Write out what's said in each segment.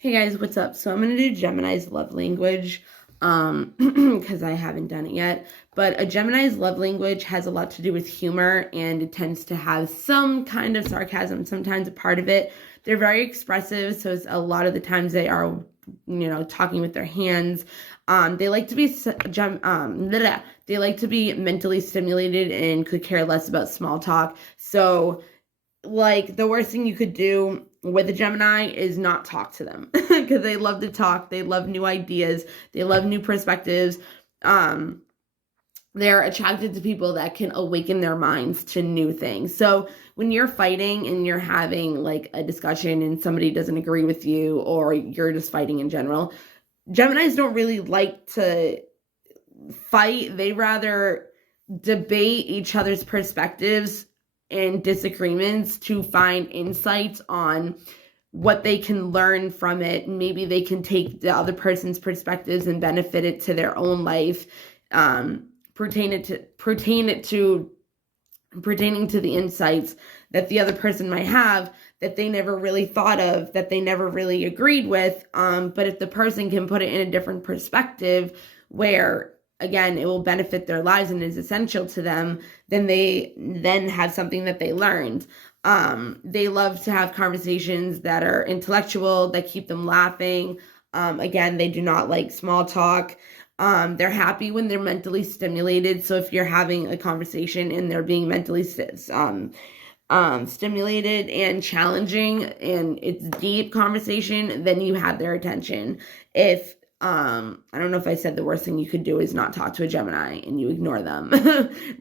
Hey guys, what's up? So I'm gonna do Gemini's love language, because I haven't done it yet. But a Gemini's love language has a lot to do with humor, and it tends to have some kind of sarcasm, sometimes a part of it. They're very expressive, so it's a lot of the times they are, talking with their hands. They like to be they like to be mentally stimulated and could care less about small talk. So like the worst thing you could do with a Gemini is not talk to them because they love to talk. They love new ideas. They love new perspectives. Um, they're attracted to people that can awaken their minds to new things. So when you're fighting and you're having like a discussion and somebody doesn't agree with you or you're just fighting in general, Geminis don't really like to fight. They rather debate each other's perspectives and disagreements to find insights on what they can learn from it. Maybe they can take the other person's perspectives and benefit it to their own life, pertaining to the insights that the other person might have that they never really thought of, that they never really agreed with. But if the person can put it in a different perspective where again, it will benefit their lives and is essential to them, then they then have something that they learned. They love to have conversations that are intellectual, that keep them laughing. Again, they do not like small talk. They're happy when they're mentally stimulated. So if you're having a conversation and they're being mentally stimulated and challenging and it's deep conversation, then you have their attention. If I don't know if I said the worst thing you could do is not talk to a Gemini and you ignore them.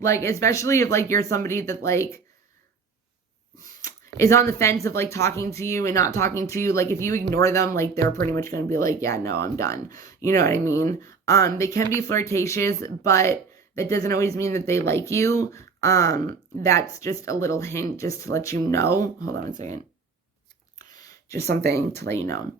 Like, especially if like you're somebody that like is on the fence of like talking to you and not talking to you. Like if you ignore them, like they're pretty much going to be like, yeah, no, I'm done. You know what I mean? They can be flirtatious, but that doesn't always mean that they like you. That's just a little hint just to let you know. Hold on a second. Just something to let you know.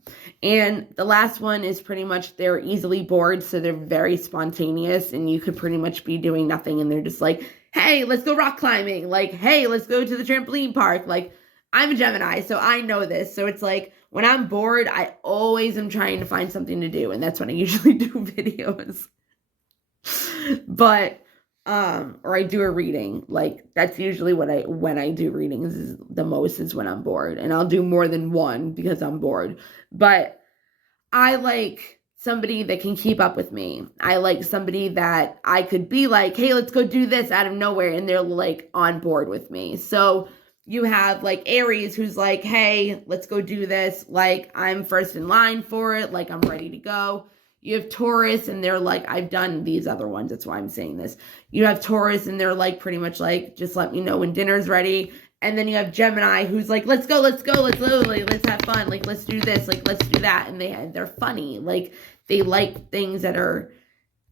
And the last one is pretty much they're easily bored, so they're very spontaneous, and you could pretty much be doing nothing, and they're just like, hey, let's go rock climbing. Like, hey, let's go to the trampoline park. Like, I'm a Gemini, so I know this. So it's like, when I'm bored, I always am trying to find something to do, and that's when I usually do videos. But or I do a reading. Like that's usually when I do readings is the most is when I'm bored. And I'll do more than one because I'm bored. But I like somebody that can keep up with me. I like somebody that I could be like, hey, let's go do this out of nowhere. And they're like on board with me. So you have like Aries who's like, hey, let's go do this. Like I'm first in line for it. Like I'm ready to go. You have Taurus and they're like, I've done these other ones. That's why I'm saying this. You have Taurus and they're like pretty much like, just let me know when dinner's ready. And then you have Gemini who's like, let's go, let's have fun. Like, let's do this, like, let's do that. And they're funny. Like they like things that are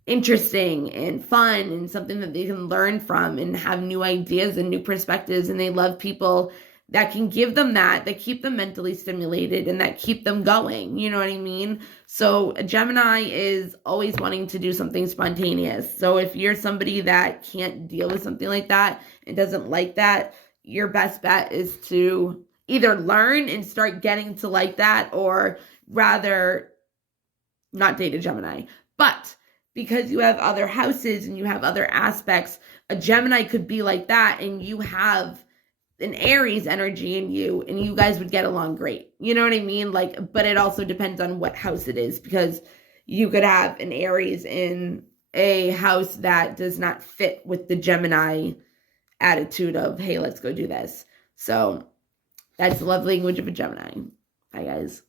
interesting and fun and something that they can learn from and have new ideas and new perspectives. And they love people that can give them that keep them mentally stimulated and that keep them going. You know what I mean? So a Gemini is always wanting to do something spontaneous. So if you're somebody that can't deal with something like that and doesn't like that, your best bet is to either learn and start getting to like that or rather not date a Gemini. But because you have other houses and you have other aspects, a Gemini could be like that and you have an Aries energy in you and you guys would get along great. You know what I mean? Like, but it also depends on what house it is because you could have an Aries in a house that does not fit with the Gemini attitude of, hey, let's go do this. So that's the love language of a Gemini. Bye, guys.